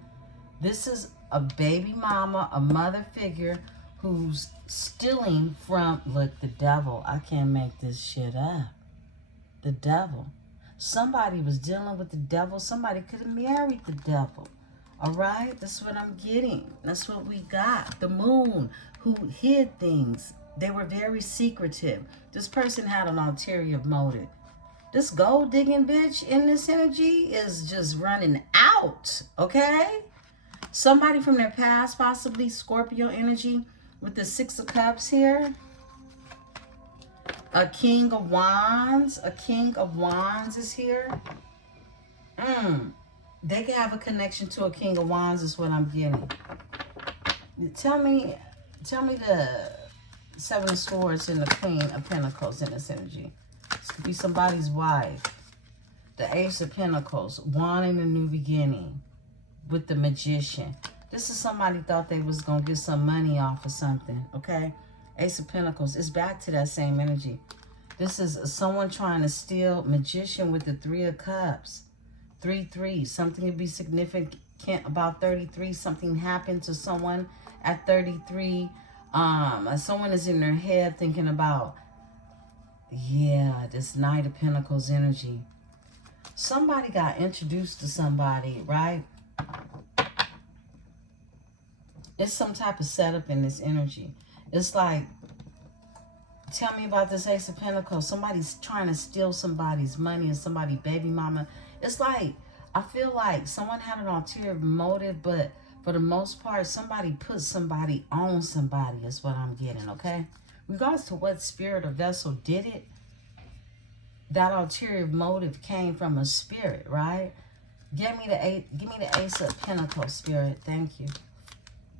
This is a baby mama, a mother figure who's stealing from, look, the devil. I can't make this shit up. The devil. Somebody was dealing with the devil. Somebody could have married the devil. All right? That's what I'm getting. That's what we got. The moon, who hid things. They were very secretive. This person had an ulterior motive. This gold digging bitch in this energy is just running out. Okay? Somebody from their past, possibly Scorpio energy, with the 6 of Cups here. A King of Wands. A King of Wands is here. They can have a connection to a King of Wands is what I'm getting. Tell me the 7 of Swords and the Queen of Pentacles in this energy. This could be somebody's wife. The Ace of Pentacles, wanting a new beginning with the Magician. This is somebody thought they was going to get some money off of something, okay? Ace of Pentacles. It's back to that same energy. This is someone trying to steal. Magician with the 3 of Cups. 3-3. Something to be significant about 33. Something happened to someone at 33. Someone is in their head thinking about, yeah, this Knight of Pentacles energy. Somebody got introduced to somebody, right? It's some type of setup in this energy. It's like, tell me about this Ace of Pentacles. Somebody's trying to steal somebody's money and somebody's baby mama. It's like, I feel like someone had an ulterior motive, but for the most part, somebody put somebody on somebody is what I'm getting, okay? Regardless to what spirit or vessel did it, that ulterior motive came from a spirit, right? Give me the Ace of Pentacles, Spirit. Thank you.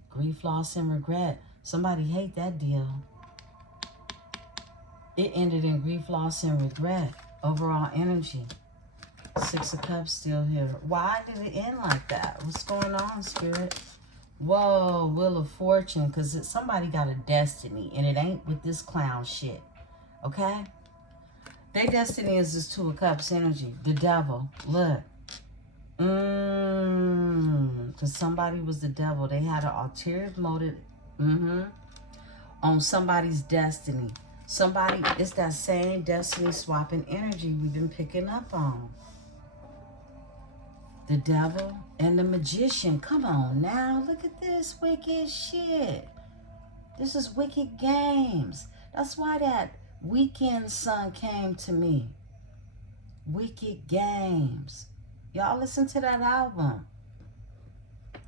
Grief, loss, and regret. Somebody hate that deal. It ended in grief, loss, and regret. Overall energy. 6 of Cups still here. Why did it end like that? What's going on, Spirit? Whoa, Wheel of Fortune. Because somebody got a destiny. And it ain't with this clown shit. Okay? Their destiny is this 2 of Cups energy. The devil. Look. Because somebody was the devil. They had an ulterior motive on somebody's destiny. Somebody, it's that same destiny swapping energy we've been picking up on. The devil and the magician. Come on now. Look at this wicked shit. This is wicked games. That's why that weekend sun came to me. Wicked games. Y'all listen to that album.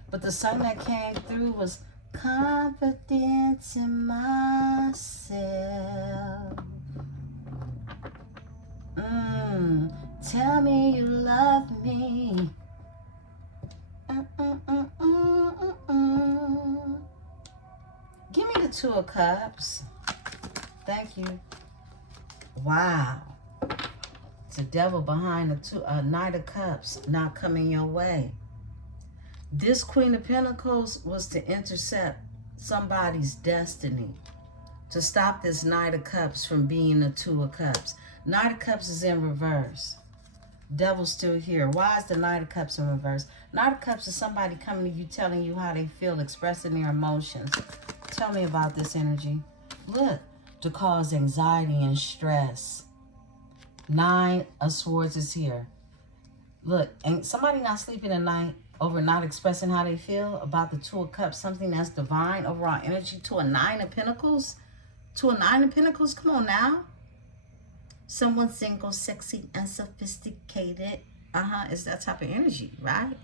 But the song that came through was Confidence in Myself. Tell me you love me. Give me the 2 of Cups. Thank you. Wow. The devil behind the Knight of Cups not coming your way. This Queen of Pentacles was to intercept somebody's destiny. To stop this Knight of Cups from being a 2 of Cups. Knight of Cups is in reverse. Devil's still here. Why is the Knight of Cups in reverse? Knight of Cups is somebody coming to you, telling you how they feel, expressing their emotions. Tell me about this energy. Look, to cause anxiety and stress. 9 of Swords is here. Look, ain't somebody not sleeping at night over not expressing how they feel about the Two of Cups, something that's divine, overall energy, to a Nine of Pentacles. To a Nine of Pentacles, come on now. Someone single, sexy, and sophisticated. It's that type of energy, right?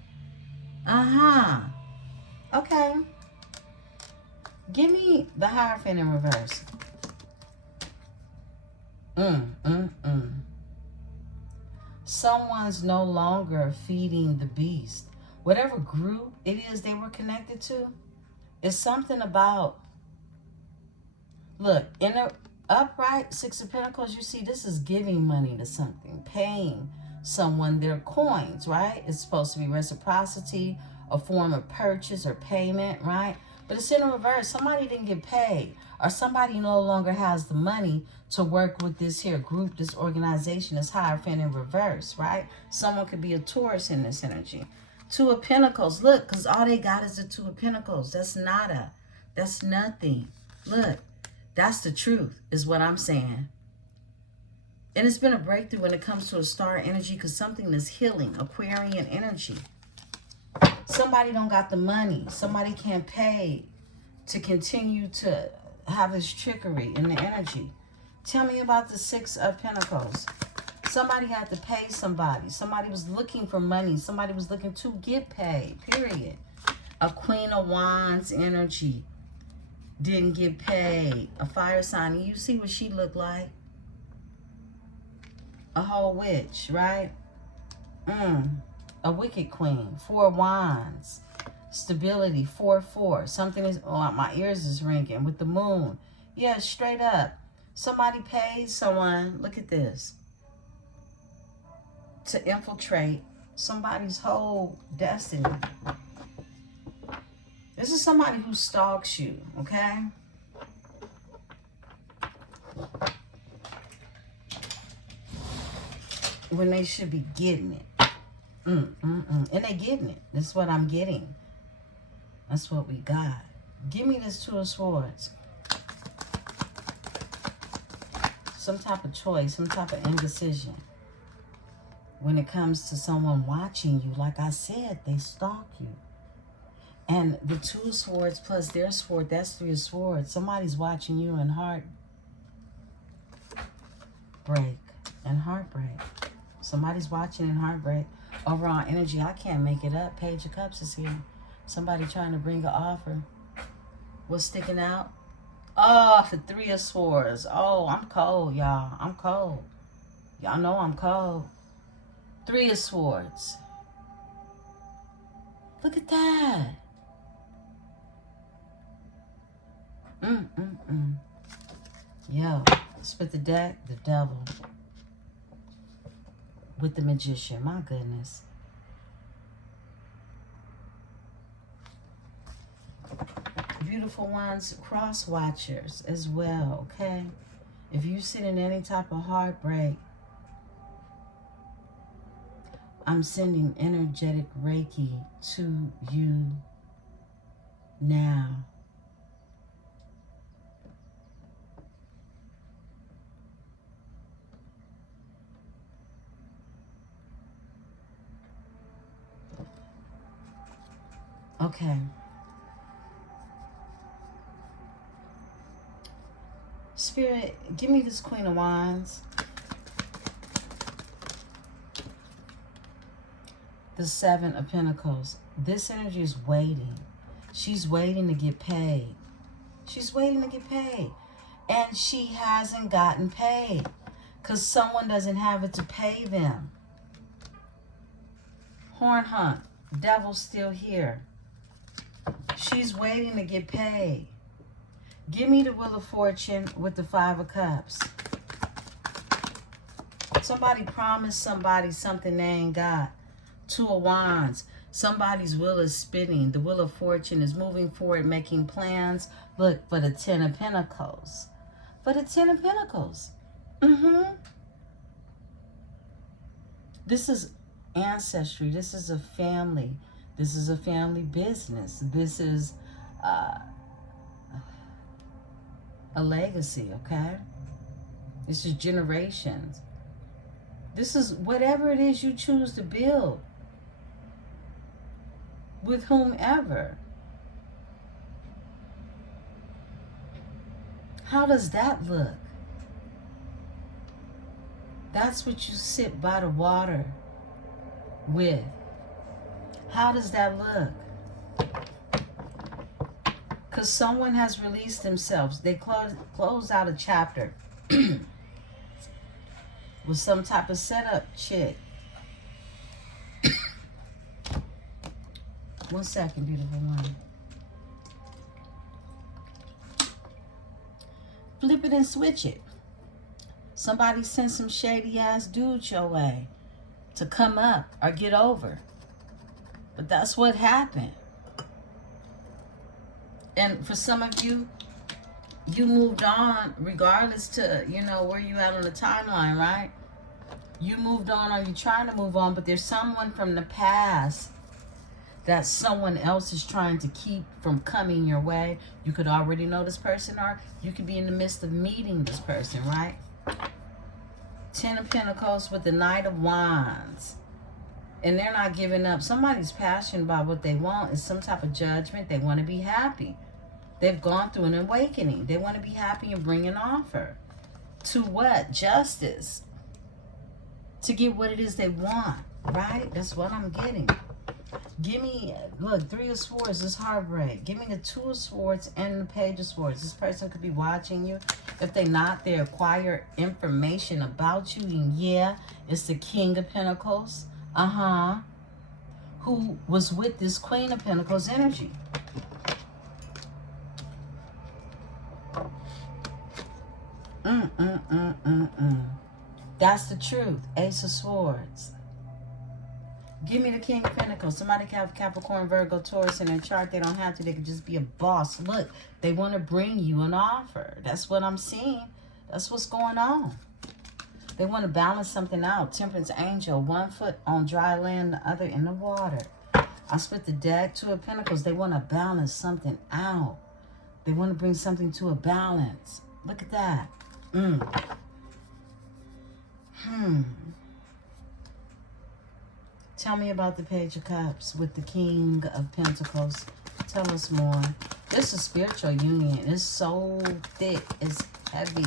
Okay. Give me the Hierophant in reverse. Someone's no longer feeding the beast. Whatever group it is they were connected to, it's something about, look, in the upright Six of Pentacles, you see this is giving money to something, paying someone their coins, right? It's supposed to be reciprocity, a form of purchase or payment, right? But it's in the reverse. Somebody didn't get paid, or somebody no longer has the money to work with this here group, this organization, this Hierophant in reverse, right? Someone could be a Taurus in this energy. Two of Pentacles, look, because all they got is the Two of Pentacles. That's nada. That's nothing. Look, that's the truth, is what I'm saying. And it's been a breakthrough when it comes to a star energy, because something is healing, Aquarian energy. Somebody don't got the money. Somebody can't pay to continue to have this trickery in the energy. Tell me about the Six of Pentacles. Somebody had to pay somebody. Somebody was looking for money. Somebody was looking to get paid, period. A Queen of Wands energy. Didn't get paid. A fire sign. You see what she looked like? A whole witch, right? A wicked queen. Four of Wands. Stability. 4-4. Something is, oh, my ears is ringing with the moon. Yeah, straight up. Somebody pays someone, look at this, to infiltrate somebody's whole destiny. This is somebody who stalks you, okay? When they should be getting it. And they getting it. This is what I'm getting. That's what we got. Give me this Two of Swords. Some type of choice, some type of indecision. When it comes to someone watching you, like I said, they stalk you. And the Two of Swords plus their sword, that's Three of Swords. Somebody's watching you in heartbreak and heartbreak. Somebody's watching in heartbreak. Overall energy, I can't make it up. Page of Cups is here. Somebody trying to bring an offer. What's sticking out? Oh, the Three of Swords. Oh, I'm cold, y'all. I'm cold. Y'all know I'm cold. Three of Swords. Look at that. Yo, split the deck, the Devil. With the Magician. My goodness. Beautiful ones, cross watchers as well, okay? If you sit in any type of heartbreak, I'm sending energetic Reiki to you now. Okay. Spirit, give me this Queen of Wands. The Seven of Pentacles. This energy is waiting. She's waiting to get paid. She's waiting to get paid. And she hasn't gotten paid because someone doesn't have it to pay them. Horn hunt. Devil's still here. She's waiting to get paid. Give me the Wheel of Fortune with the Five of Cups. Somebody promised somebody something they ain't got. Two of Wands. Somebody's wheel is spinning. The Wheel of Fortune is moving forward, making plans. Look, for the Ten of Pentacles. For the Ten of Pentacles. This is ancestry. This is a family. This is a family business. This is a legacy, okay? This is generations. This is whatever it is you choose to build. with whomever. How does that look? That's what you sit by the water with. How does that look? Because someone has released themselves. They closed out a chapter with some type of setup chick. 1 second, beautiful one. Flip it and switch it. Somebody sent some shady ass dude your way to come up or get over. But that's what happened. And for some of you, you moved on regardless to, you know, where you at on the timeline, right? You moved on, or you trying to move on, but there's someone from the past that someone else is trying to keep from coming your way. You could already know this person, or you could be in the midst of meeting this person, right? 10 of Pentacles with the Knight of Wands. And they're not giving up. Somebody's passionate about what they want. It's some type of judgment. They want to be happy. They've gone through an awakening. They want to be happy and bring an offer. To what? Justice. To get what it is they want, right? That's what I'm getting. Give me, look, 3 of Swords is heartbreak. Give me the 2 of Swords and the Page of Swords. This person could be watching you. If they're not, they acquire information about you. And yeah, it's the King of Pentacles. Who was with this Queen of Pentacles energy. That's the truth. Ace of Swords. Give me the King of Pentacles. Somebody can have Capricorn, Virgo, Taurus in their chart. They don't have to. They could just be a boss. Look, they want to bring you an offer. That's what I'm seeing. That's what's going on. They want to balance something out. Temperance Angel, 1 foot on dry land, the other in the water. I split the deck. 2 of Pentacles. They want to balance something out. They want to bring something to a balance. Look at that. Tell me about the Page of Cups with the King of Pentacles. Tell us more. This is spiritual union. It's so thick. It's heavy.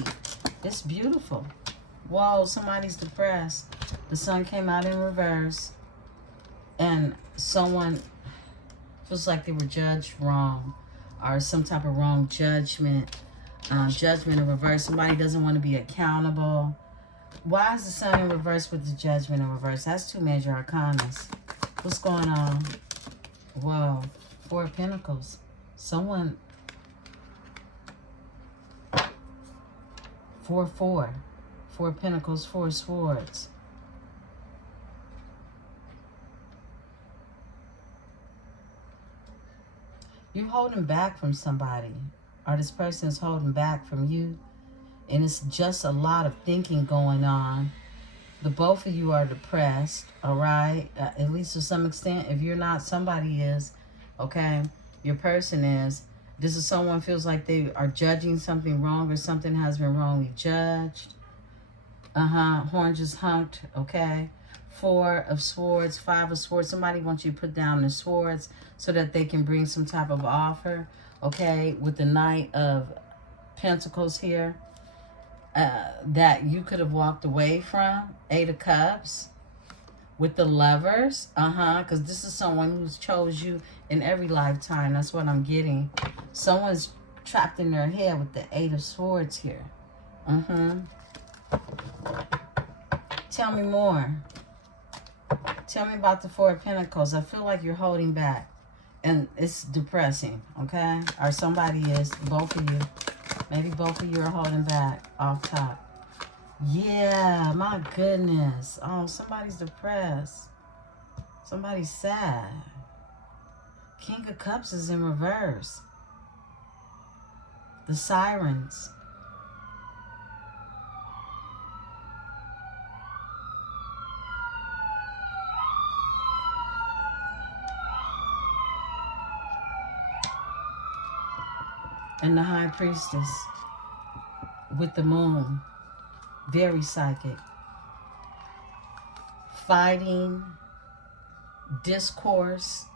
It's beautiful. Whoa, somebody's depressed. The Sun came out in reverse. And someone feels like they were judged wrong. Or some type of wrong judgment. Judgment in reverse. Somebody doesn't want to be accountable. Why is the Sun in reverse with the Judgment in reverse? That's 2 major arcanas. What's going on? Whoa. 4 of Pentacles. Someone... 4-4. 4 of Pentacles, 4 of Swords. You're holding back from somebody. Or this person is holding back from you. And it's just a lot of thinking going on. The both of you are depressed, all right? At least to some extent. If you're not, somebody is, okay? Your person is. This is someone feels like they are judging something wrong, or something has been wrongly judged. Horn just hunked, okay? 4 of Swords, 5 of Swords. Somebody wants you to put down the swords so that they can bring some type of offer, okay? With the Knight of Pentacles here. That you could have walked away from. 8 of Cups with the Lovers, because this is someone who's chose you in every lifetime. That's what I'm getting. Someone's trapped in their head with the 8 of Swords here. Tell me more. Tell me about the 4 of Pentacles. I feel like you're holding back, and it's depressing, okay? Or somebody is, both of you. Maybe both of you are holding back off top. Yeah, my goodness. Oh, somebody's depressed. Somebody's sad. King of Cups is in reverse. The Sirens. And the High Priestess with the Moon. Very psychic. Fighting. Discourse.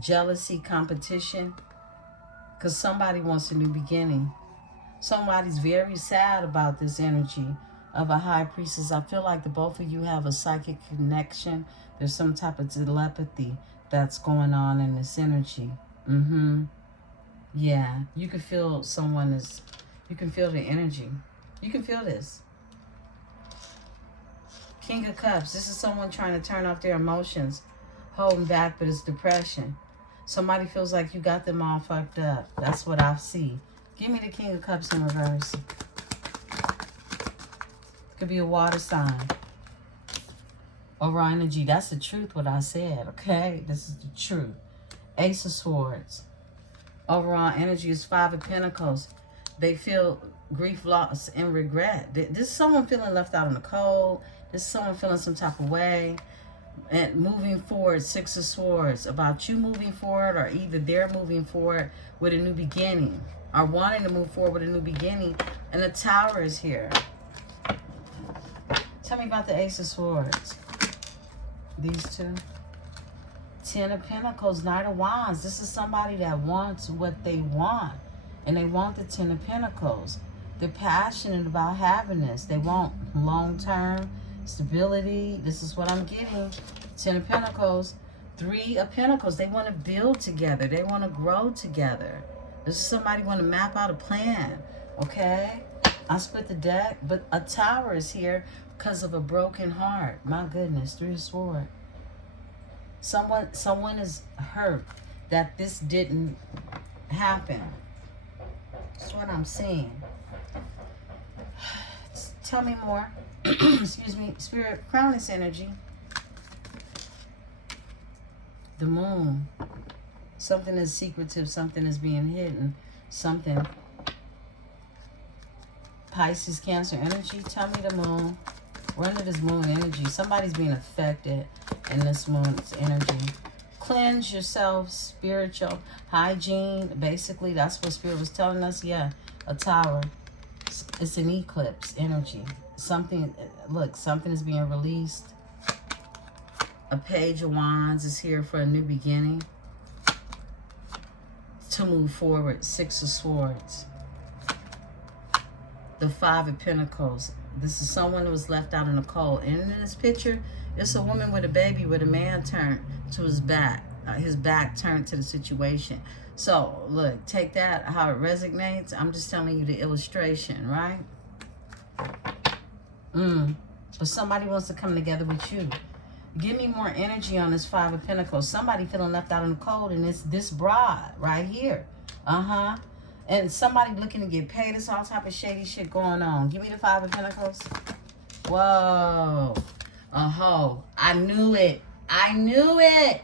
jealousy, competition, because somebody wants a new beginning. Somebody's very sad about this energy of a high priestess. I feel like the both of you have a psychic connection. There's some type of telepathy that's going on in this energy. Yeah, you can feel someone is, you can feel the energy. You can feel this. King of Cups. This is someone trying to turn off their emotions, holding back, but it's depression. Somebody feels like you got them all fucked up. That's what I see. Give me the King of Cups in reverse. Could be a water sign. Overall energy. That's the truth, what I said, okay? This is the truth. Ace of Swords. Overall energy is Five of Pentacles. They feel grief, loss, and regret. This is someone feeling left out in the cold. This is someone feeling some type of way. And moving forward, Six of Swords. About you moving forward, or either they're moving forward with a new beginning, or wanting to move forward with a new beginning. And the Tower is here. Tell me about the Ace of Swords. These two. Ten of Pentacles, Knight of Wands. This is somebody that wants what they want. And they want the Ten of Pentacles. They're passionate about having this. They want long-term stability. This is what I'm getting. Ten of Pentacles. Three of Pentacles. They want to build together. They want to grow together. This is somebody want to map out a plan. Okay? I split the deck, but a Tower is here because of a broken heart. My goodness. Three of Swords. Someone is hurt that this didn't happen. That's what I'm seeing. Tell me more. Excuse me. Spirit, crown this energy. The Moon. Something is secretive. Something is being hidden. Something. Pisces, Cancer energy. Tell me the Moon. We're under this Moon energy. Somebody's being affected in this Moon's energy. Cleanse yourself. Spiritual hygiene. Basically, that's what Spirit was telling us. Yeah, a Tower. It's an eclipse energy. Something, look, something is being released. A Page of Wands is here for a new beginning. To move forward. Six of Swords. The Five of Pentacles. This is someone who was left out in the cold. And in this picture, it's a woman with a baby with a man turned to his back. His back turned to the situation. So, look, take that, how it resonates. I'm just telling you the illustration, right? But somebody wants to come together with you. Give me more energy on this Five of Pentacles. Somebody feeling left out in the cold, and it's this bride right here. And somebody looking to get paid. It's all type of shady shit going on. Give me the Five of Pentacles. Whoa. I knew it. I knew it.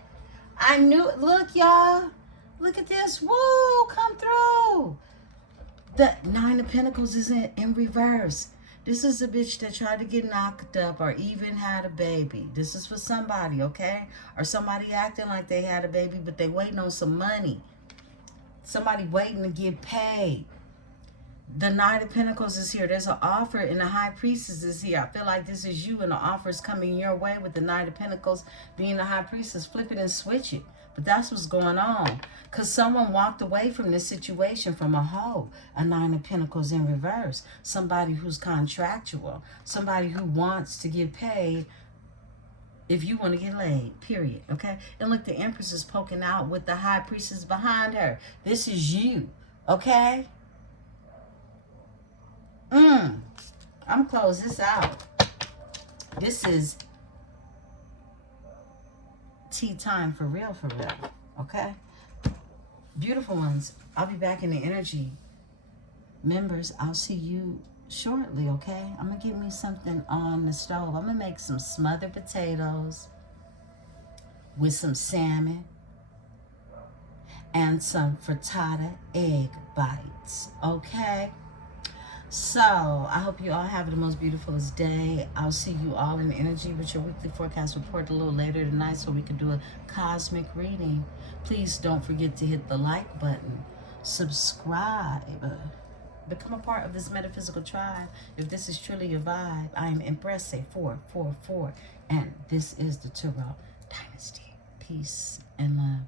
I knew it. Look, y'all. Look at this. Woo. Come through. The Nine of Pentacles is in reverse. This is a bitch that tried to get knocked up or even had a baby. This is for somebody, okay? Or somebody acting like they had a baby, but they waiting on some money. Somebody waiting to get paid. The Knight of Pentacles is here. There's an offer, and the High Priestess is here. I feel like this is you, and the offer is coming your way with the Knight of Pentacles being the High Priestess. Flip it and switch it. But that's what's going on. Because someone walked away from this situation from a hoe. A Nine of Pentacles in reverse. Somebody who's contractual. Somebody who wants to get paid if you want to get laid, period, okay? And look, the Empress is poking out with the High Priestess behind her. This is you, okay? I'm close this out. This is tea time for real, okay? Beautiful ones, I'll be back in the energy. Members, I'll see you shortly, okay? I'm gonna get me something on the stove. I'm gonna make some smothered potatoes with some salmon and some frittata egg bites, okay? So I hope you all have the most beautifulest day. I'll see you all in energy with your weekly forecast report a little later tonight so we can do a cosmic reading. Please don't forget to hit the like button, subscribe, become a part of this metaphysical tribe. If this is truly your vibe, I am Empresse 444, and this is the Tarot Dynasty. Peace and love.